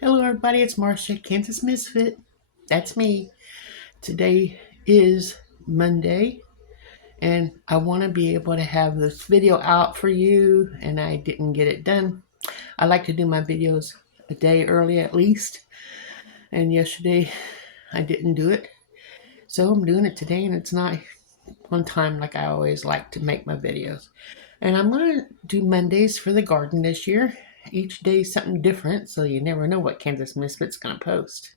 Hello, everybody. It's Marcia, Kansas Misfit. That's me. Today is Monday, and I want to be able to have this video out for you, and I didn't get it done. I like to do my videos a day early at least, and yesterday I didn't do it. So I'm doing it today, and it's not on time like I always like to make my videos. And I'm going to do Mondays for the garden this year. Each day is something different, so you never know what Kansas Misfit's going to post.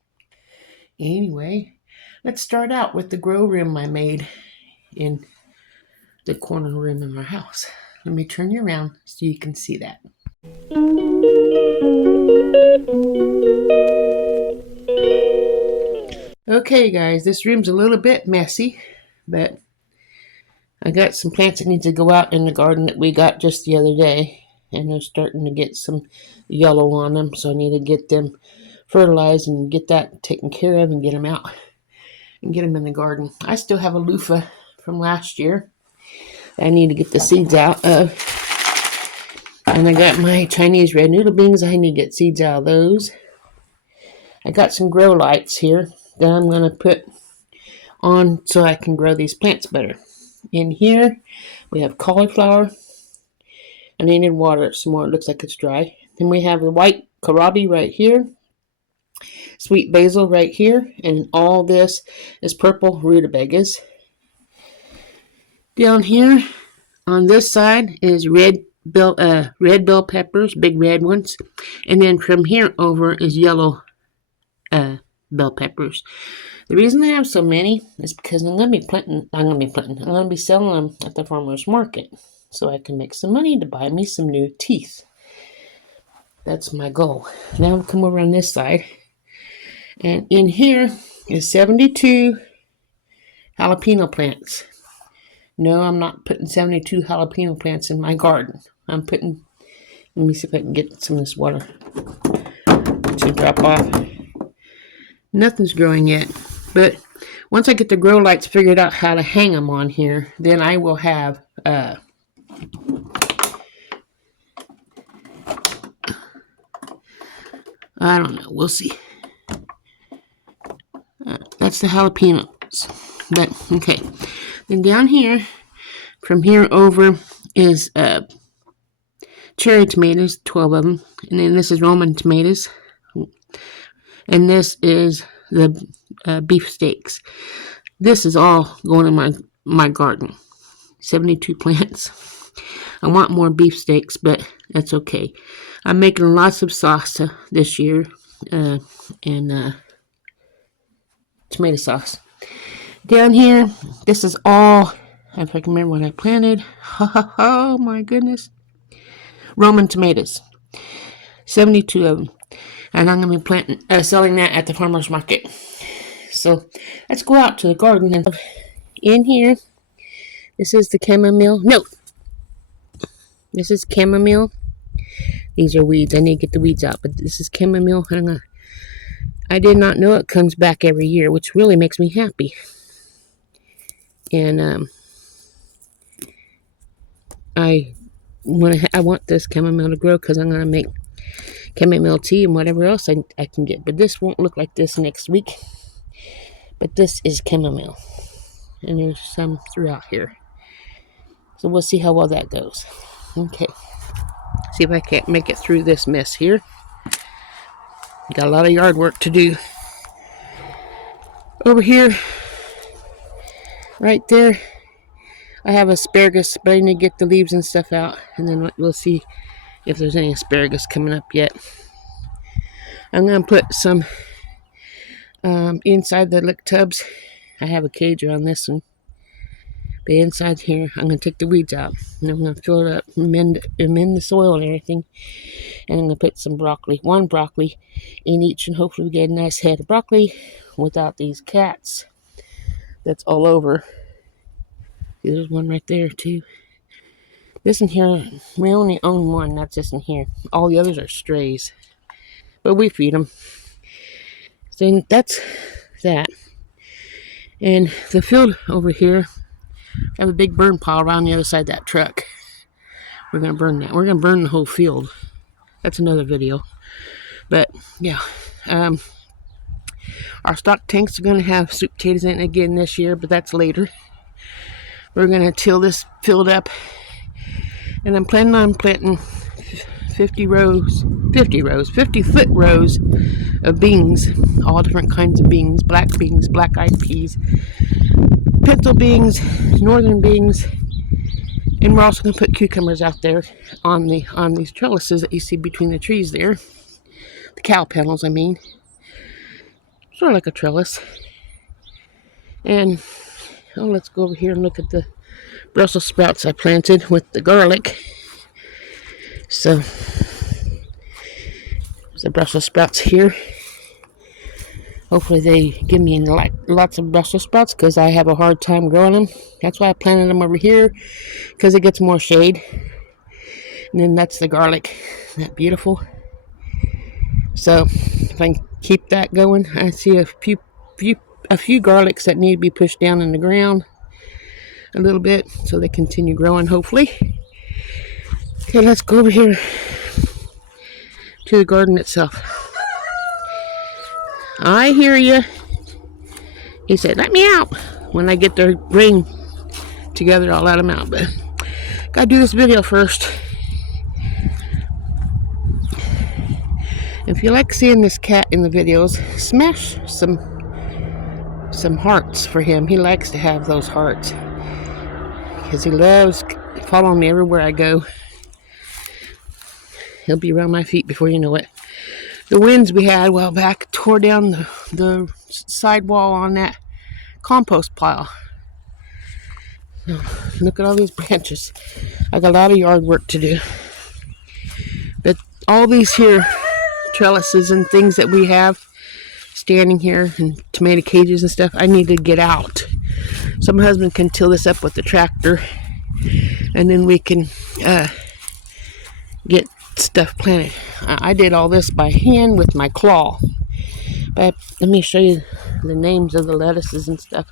Anyway, let's start out with the grow room I made in the corner room in my house. Let me turn you around so you can see that. Okay, guys, this room's a little bit messy, but I got some plants that need to go out in the garden that we got just the other day, and they're starting to get some yellow on them, so I need to get them fertilized and get that taken care of and get them out and get them in the garden. I still have a loofah from last year I need to get the seeds out of. And I got my Chinese red noodle beans. I need to get seeds out of those. I got some grow lights here that I'm going to put on so I can grow these plants better. In here, we have cauliflower. I need to water it some more. It looks like it's dry. Then we have the white kohlrabi right here. Sweet basil right here. And all this is purple rutabagas. Down here on this side is red bell peppers, big red ones, and then from here over is yellow bell peppers. The reason I have so many is because I'm going to be selling them at the farmer's market, so I can make some money to buy me some new teeth. That's my goal. Now I'll come over on this side, and in here is 72 jalapeno plants. No, I'm not putting 72 jalapeno plants in my garden. Let me see if I can get some of this water to drop off. Nothing's growing yet, but once I get the grow lights figured out how to hang them on here, then I will have, I don't know, we'll see. That's the jalapenos, but okay. Then down here, from here over is, cherry tomatoes, 12 of them, and then this is Roman tomatoes, and this is the beef steaks. This is all going in my garden. 72 plants. I want more beef steaks, but that's okay. I'm making lots of salsa this year, and tomato sauce. Down here, this is all, if I can remember what I planted. Oh my goodness. Roman tomatoes. 72 of them. And I'm going to be selling that at the farmer's market. So let's go out to the garden. And in here, this is the chamomile. No! This is chamomile. These are weeds. I need to get the weeds out. But this is chamomile. I did not know it comes back every year, which really makes me happy. And I want this chamomile to grow because I'm going to make chamomile tea and whatever else I can get. But this won't look like this next week. But this is chamomile. And there's some throughout here. So we'll see how well that goes. Okay. See if I can't make it through this mess here. Got a lot of yard work to do. Over here, right there, I have asparagus, but I need to get the leaves and stuff out. And then we'll see if there's any asparagus coming up yet. I'm going to put some inside the lick tubs. I have a cage around this one. But inside here, I'm going to take the weeds out. And I'm going to fill it up, amend the soil and everything. And I'm going to put some one broccoli in each. And hopefully we get a nice head of broccoli without these cats that's all over. There's one right there too. This in here, we only own one. That's this in here. All the others are strays. But we feed them. So that's that. And the field over here, I have a big burn pile around the other side of that truck. We're going to burn that. We're going to burn the whole field. That's another video. But yeah, our stock tanks are going to have sweet potatoes in it again this year, but that's later. We're going to till this filled up, and I'm planning on planting 50 foot rows of beans, all different kinds of beans, black beans, black-eyed peas, pinto beans, northern beans, and we're also going to put cucumbers out there on these trellises that you see between the trees there, the cow panels, I mean, sort of like a trellis. And let's go over here and look at the Brussels sprouts I planted with the garlic. So there's the Brussels sprouts here. Hopefully they give me lots of Brussels sprouts, because I have a hard time growing them. That's why I planted them over here, because it gets more shade. And then that's the garlic. Isn't that beautiful? So if I can keep that going, I see a few garlics that need to be pushed down in the ground a little bit so they continue growing, hopefully. Okay, let's go over here to the garden itself. I hear you. He said, let me out. When I get the ring together, I'll let him out. But gotta do this video first. If you like seeing this cat in the videos, smash some hearts for him. He likes to have those hearts, because he loves following me everywhere I go. He'll be around my feet before you know it. The winds we had a while back tore down the sidewall on that compost pile. Look at all these branches. I got a lot of yard work to do. But all these here trellises and things that we have standing here, and tomato cages and stuff, I need to get out so my husband can till this up with the tractor, and then we can get stuff planted. I did all this by hand with my claw. But let me show you the names of the lettuces and stuff.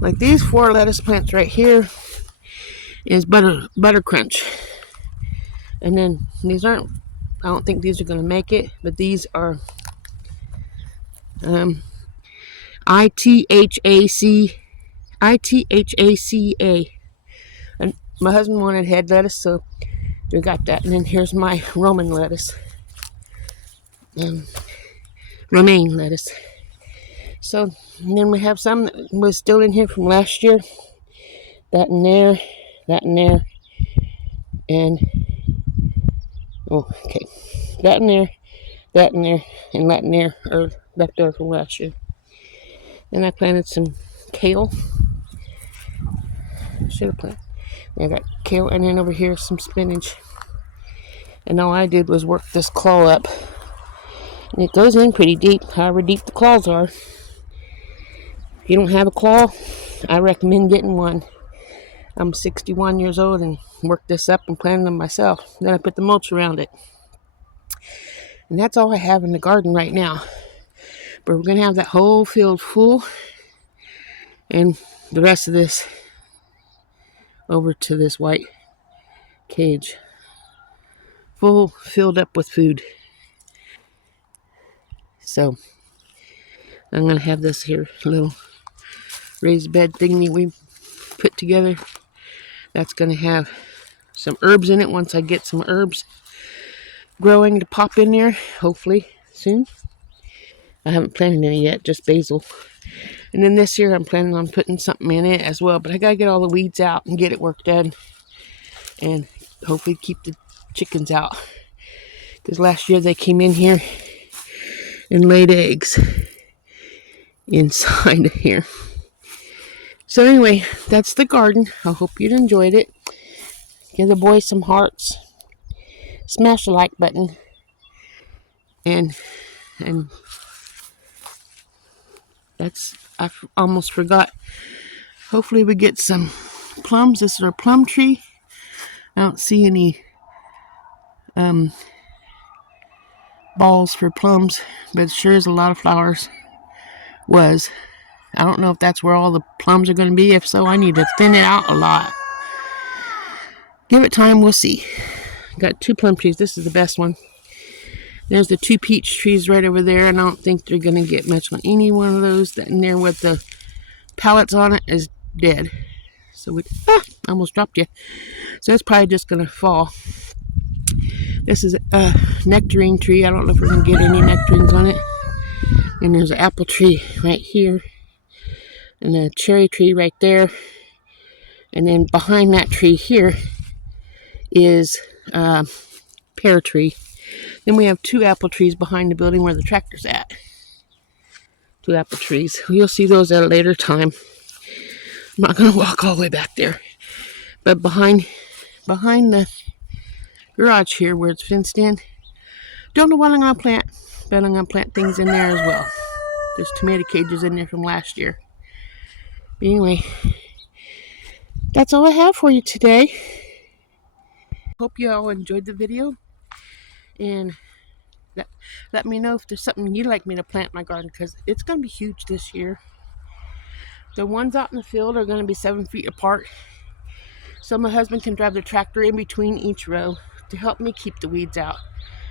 Like these 4 lettuce plants right here is butter crunch. And then these I don't think these are going to make it, but these are ITHACA. And my husband wanted head lettuce, so we got that. And then here's my romaine lettuce. So then we have some that was still in here from last year. That in there, and that in there, and that in there are left over from last year. Then I planted some kale. Should have planted. I got kale, and then over here some spinach. And all I did was work this claw up. And it goes in pretty deep, however deep the claws are. If you don't have a claw, I recommend getting one. I'm 61 years old and worked this up and planted them myself. Then I put the mulch around it. And that's all I have in the garden right now. But we're going to have that whole field full. And the rest of this over to this white cage. Filled up with food. So I'm going to have this here little raised bed thingy we put together. That's going to have some herbs in it once I get some herbs growing to pop in there, hopefully soon. I haven't planted any yet, just basil. And then this year I'm planning on putting something in it as well, but I got to get all the weeds out and get it work done. And hopefully keep the chickens out. Because last year they came in here and laid eggs inside of here. So anyway, that's the garden. I hope you enjoyed it. Give the boys some hearts. Smash the like button. And that's, I almost forgot. Hopefully we get some plums. This is our plum tree. I don't see any balls for plums, but it sure is a lot of flowers. I don't know if that's where all the plums are going to be. If so, I need to thin it out a lot. Give it time, we'll see. Got 2 plum trees. This is the best one. There's the 2 peach trees right over there, and I don't think they're going to get much on any one of those. That in there with the pallets on it is dead. So I almost dropped you. So it's probably just going to fall. This is a nectarine tree. I don't know if we're going to get any nectarines on it. And there's an apple tree right here. And a cherry tree right there. And then behind that tree here is a pear tree. Then we have 2 apple trees behind the building where the tractor's at. 2 apple trees. You'll see those at a later time. I'm not going to walk all the way back there. But behind the garage here where it's fenced in, don't know what I'm going to plant, but I'm going to plant things in there as well. There's tomato cages in there from last year. But anyway, that's all I have for you today. Hope you all enjoyed the video. And let me know if there's something you'd like me to plant in my garden, because it's going to be huge this year. The ones out in the field are going to be 7 feet apart. So my husband can drive the tractor in between each row to help me keep the weeds out.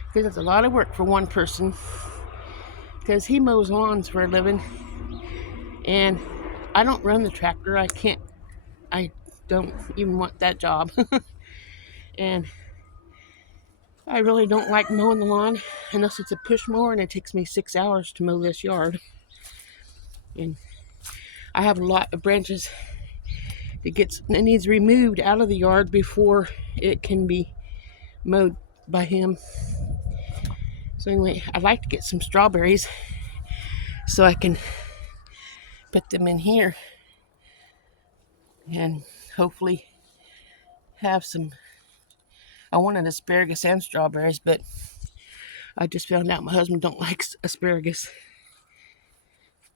Because it's a lot of work for one person. Because he mows lawns for a living. And I don't run the tractor. I don't even want that job. And I really don't like mowing the lawn unless it's a push mower, and it takes me 6 hours to mow this yard. And I have a lot of branches that needs removed out of the yard before it can be mowed by him. So anyway, I'd like to get some strawberries so I can put them in here and hopefully have some. I wanted asparagus and strawberries, but I just found out my husband don't like asparagus.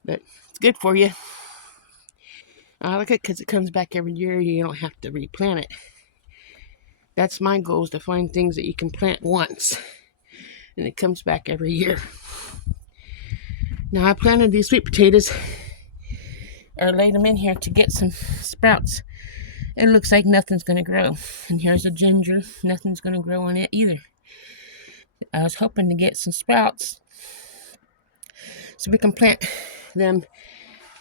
But it's good for you. I like it because it comes back every year. You don't have to replant it. That's my goal, is to find things that you can plant once and it comes back every year. Now I planted these sweet potatoes, or laid them in here to get some sprouts. It looks like nothing's going to grow. And here's a ginger. Nothing's going to grow on it either. I was hoping to get some sprouts so we can plant them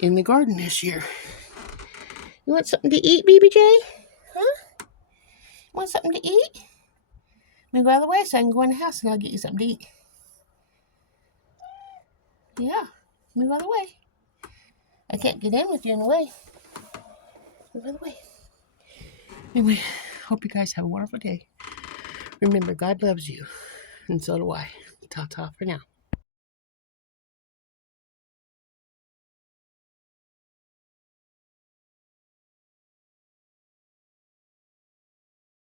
in the garden this year. You want something to eat, BBJ? Huh? Want something to eat? Move out of the way so I can go in the house and I'll get you something to eat. Yeah, move out of the way. I can't get in with you in the way. Move out of the way. Anyway, hope you guys have a wonderful day. Remember, God loves you, and so do I. Ta-ta for now.